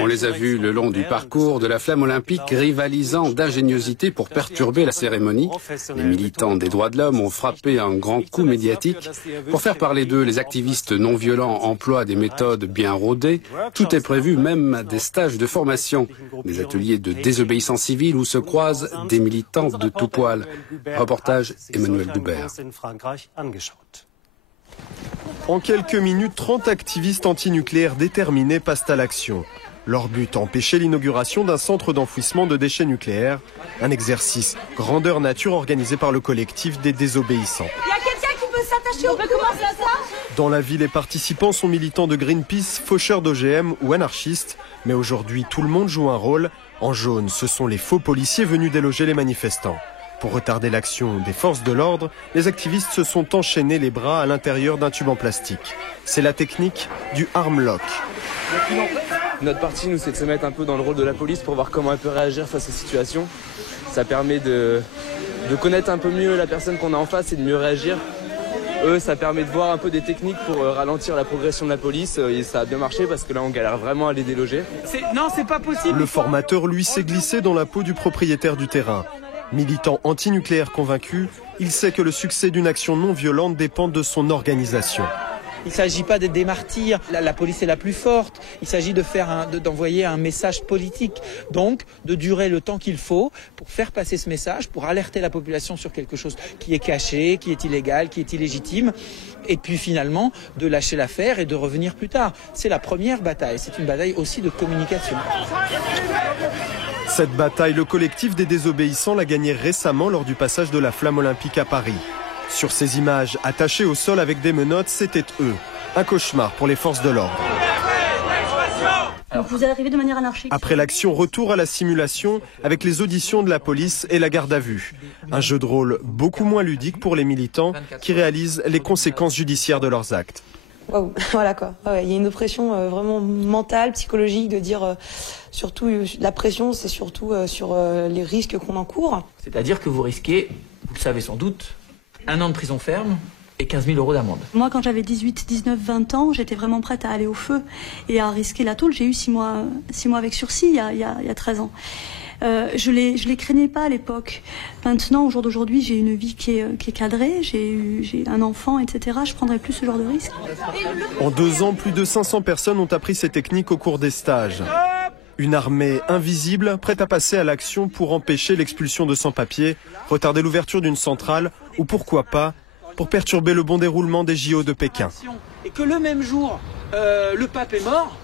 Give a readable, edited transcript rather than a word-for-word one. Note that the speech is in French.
On les a vus le long du parcours de la flamme olympique rivalisant d'ingéniosité pour perturber la cérémonie. Les militants des droits de l'homme ont frappé un grand coup médiatique. Pour faire parler d'eux, les activistes non violents emploient des méthodes bien rodées. Tout est prévu, même des stages de formation, des ateliers de désobéissance civile où se croisent des militants de tout poil. Reportage Emmanuel Goubert. En quelques minutes, 30 activistes antinucléaires déterminés passent à l'action. Leur but, empêcher l'inauguration d'un centre d'enfouissement de déchets nucléaires. Un exercice grandeur nature organisé par le collectif des désobéissants. Il y a quelqu'un qui peut s'attacher au cou à ça ? Dans la ville, les participants sont militants de Greenpeace, faucheurs d'OGM ou anarchistes. Mais aujourd'hui, tout le monde joue un rôle. En jaune, ce sont les faux policiers venus déloger les manifestants. Pour retarder l'action des forces de l'ordre, les activistes se sont enchaînés les bras à l'intérieur d'un tube en plastique. C'est la technique du arm lock. Notre parti, nous, c'est de se mettre un peu dans le rôle de la police pour voir comment elle peut réagir face aux situations. Ça permet de connaître un peu mieux la personne qu'on a en face et de mieux réagir. Eux, ça permet de voir un peu des techniques pour ralentir la progression de la police. Et ça a bien marché parce que là, on galère vraiment à les déloger. Non, c'est pas possible. Le formateur, lui, s'est glissé dans la peau du propriétaire du terrain. Militant antinucléaire convaincu, il sait que le succès d'une action non violente dépend de son organisation. Il ne s'agit pas d'être des martyrs, la police est la plus forte, il s'agit d'envoyer un message politique, donc de durer le temps qu'il faut pour faire passer ce message, pour alerter la population sur quelque chose qui est caché, qui est illégal, qui est illégitime, et puis finalement de lâcher l'affaire et de revenir plus tard. C'est la première bataille, c'est une bataille aussi de communication. Cette bataille, le collectif des désobéissants l'a gagnée récemment lors du passage de la flamme olympique à Paris. Sur ces images attachées au sol avec des menottes, c'était eux. Un cauchemar pour les forces de l'ordre. Donc vous êtes arrivé de manière anarchique. Après l'action, retour à la simulation avec les auditions de la police et la garde à vue. Un jeu de rôle beaucoup moins ludique pour les militants qui réalisent les conséquences judiciaires de leurs actes. Waouh, voilà quoi. Il y a une oppression vraiment mentale, psychologique, de dire surtout la pression, c'est surtout sur les risques qu'on encourt. C'est-à-dire que vous risquez, vous le savez sans doute, 1 an de prison ferme et 15 000 € d'amende. Moi, quand j'avais 18, 19, 20 ans, j'étais vraiment prête à aller au feu et à risquer la tôle. J'ai eu 6 mois avec sursis il y a 13 ans. Je les craignais pas à l'époque. Maintenant, au jour d'aujourd'hui, j'ai une vie qui est cadrée, j'ai un enfant, etc. Je prendrais plus ce genre de risque. En 2 ans, plus de 500 personnes ont appris ces techniques au cours des stages. Une armée invisible, prête à passer à l'action pour empêcher l'expulsion de sans-papiers, retarder l'ouverture d'une centrale ou pourquoi pas, pour perturber le bon déroulement des JO de Pékin. Et que le même jour, le pape est mort,